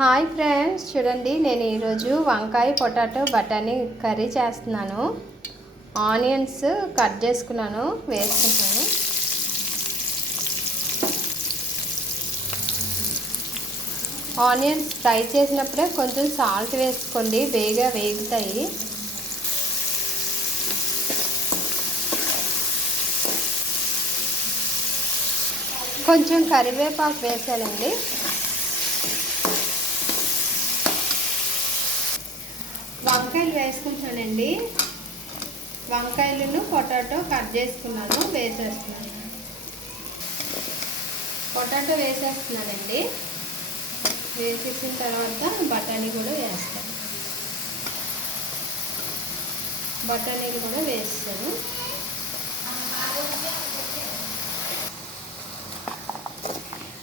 Hi friends, చూడండి నేను ఈరోజు వంకాయ పొటాటో బఠానీ కర్రీ చేస్తున్నాను. ఆనియన్స్ కట్ చేసుకున్నాను, వేసుకుంటున్నాను. ఆనియన్స్ ఫ్రై చేసినప్పుడే కొంచెం సాల్ట్ వేసుకోండి, వేగుతాయి. కొంచెం కరివేపాకు వేసానండి. వంకాయలు వేసుకుంటున్నానండి. వంకాయలను పొటాటో కట్ చేసుకున్నాను, వేసేస్తున్నాను. పొటాటో వేసేస్తున్నానండి. వేసేసిన తర్వాత బఠానీ కూడా వేస్తాను. బఠానీలు కూడా వేస్తాను.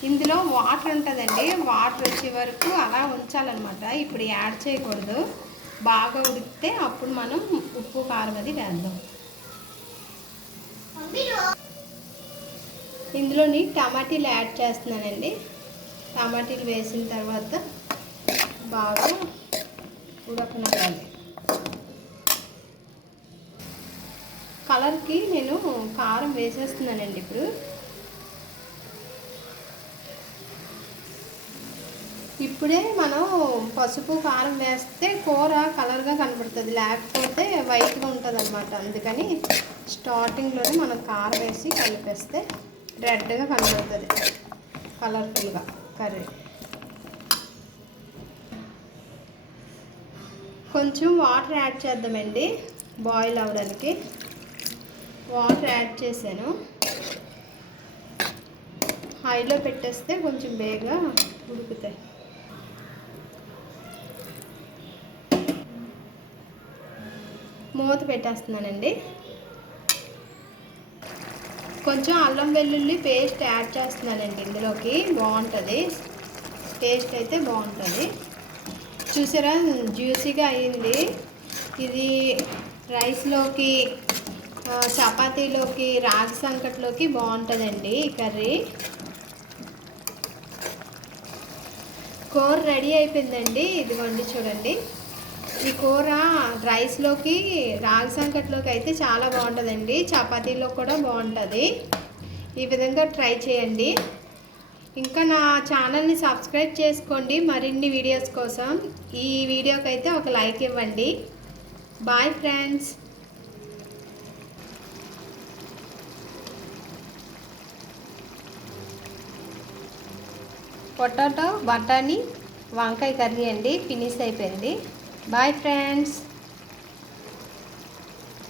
ఇందులో వాటర్ ఉంటుందండి, వాటర్ వచ్చే వరకు అలా ఉంచాలన్నమాట. ఇప్పుడు యాడ్ చేయకూడదు. బాగా ఉడికితే అప్పుడు మనం ఉప్పు కారం అది వేద్దాం. ఇందులోని టమాటీలు యాడ్ చేస్తున్నానండి. టమాటీలు వేసిన తర్వాత బాగా ఉడకనివ్వాలి. కలర్కి నేను కారం వేసేస్తున్నానండి. ఇప్పుడే మనం పసుపు కారం వేస్తే కూర కలర్గా కనబడుతుంది, లేకపోతే వైట్గా ఉంటుంది అన్నమాట. అందుకని స్టార్టింగ్లోనే మనం కారం వేసి కలిపేస్తే రెడ్గా కనబడుతుంది, కలర్ఫుల్గా కర్రీ. కొంచెం వాటర్ యాడ్ చేద్దామండి బాయిల్ అవ్వడానికి. వాటర్ యాడ్ చేశాను. హైలో పెట్టేస్తే కొంచెం బేగా ఉడుకుతాయి. మూత పెట్టేస్తున్నానండి. కొంచెం అల్లం వెల్లుల్లి పేస్ట్ యాడ్ చేస్తున్నానండి ఇందులోకి. బాగుంటుంది టేస్ట్, అయితే బాగుంటుంది. చూసారా, జ్యూసీగా అయ్యింది. ఇది రైస్లోకి, చపాతీలోకి, రాగి సంకట్లోకి బాగుంటుందండి ఈ కర్రీ. కూర రెడీ అయిపోయిందండి. ఇదిగోండి చూడండి. ఈ కూర రైస్లోకి, రాగి సంకట్లోకి అయితే చాలా బాగుంటుందండి. చపాతీలో కూడా బాగుంటుంది. ఈ విధంగా ట్రై చేయండి. ఇంకా నా ఛానల్ని సబ్స్క్రైబ్ చేసుకోండి మరిన్ని వీడియోస్ కోసం. ఈ వీడియోకి అయితే ఒక లైక్ ఇవ్వండి. Bye friends. పొటాటో బఠానీ వంకాయ కర్రీ అండి, ఫినిష్ అయిపోయింది. Bye friends.